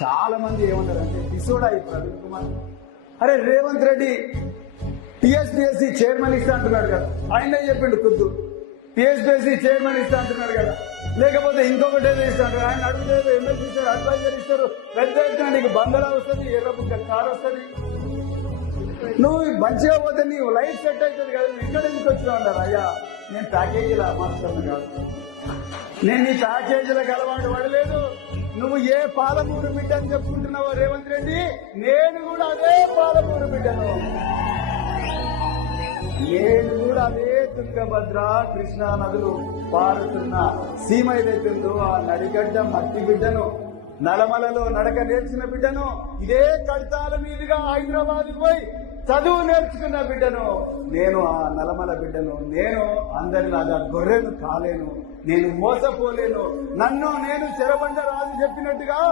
చాలా మంది ఏమన్నారంటే పిసోడా ఈ ప్రవీణ్ కుమార్. అరే రేవంత్ రెడ్డి టీఎస్పీఎస్సీ చైర్మన్ ఇస్తా అంటున్నాడు కదా, ఆయనే చెప్పిండు ఖుద్దు టీఎస్పీఎస్సీ చైర్మన్ ఇస్తా అంటున్నాడు కదా, లేకపోతే ఇంకొకటి ఏదో ఇస్తా అంటారు. ఆయన అడుగులేదు, ఎమ్మెల్సీ ఇస్తారు, అడ్వైజర్ ఇస్తారు, పెద్ద ఎత్తున నీకు బందలా వస్తుంది, ఎర్రబుగ్గ కారు వస్తుంది. నువ్వు మంచిగా పోతే నీవు లైఫ్ సెట్ అవుతుంది కదా, నువ్వు ఇక్కడ ఎందుకు వచ్చినావు అన్నారు. అయ్యా నేను ప్యాకేజీల మాస్టర్ని కాదు, నేను నీ ప్యాకేజీలకు అలవాటు పడలేదు. నువ్వు ఏ పాలమూరు బిడ్డ అని చెప్పుకుంటున్నావో రేవంత్ రెడ్డి, నేను కూడా అదే పాలమూరు బిడ్డను, నేను కూడా అదే తుంగభద్ర కృష్ణా నదులు పారుతున్న సీమ ఏదైతుందో ఆ నడిగడ్డ మట్టి బిడ్డను, నలమలలో నడక నేర్చిన బిడ్డను, ఇదే కడతాల మీదుగా హైదరాబాద్ పోయి చదువు నేర్చుకున్న బిడ్డను, నేను ఆ నలమల బిడ్డను. నేను అందరిలాగా గొర్రెను కాలేను, నేను మోసపోలేను. నన్ను నేను చెరబండ రాజు చెప్పినట్టుగా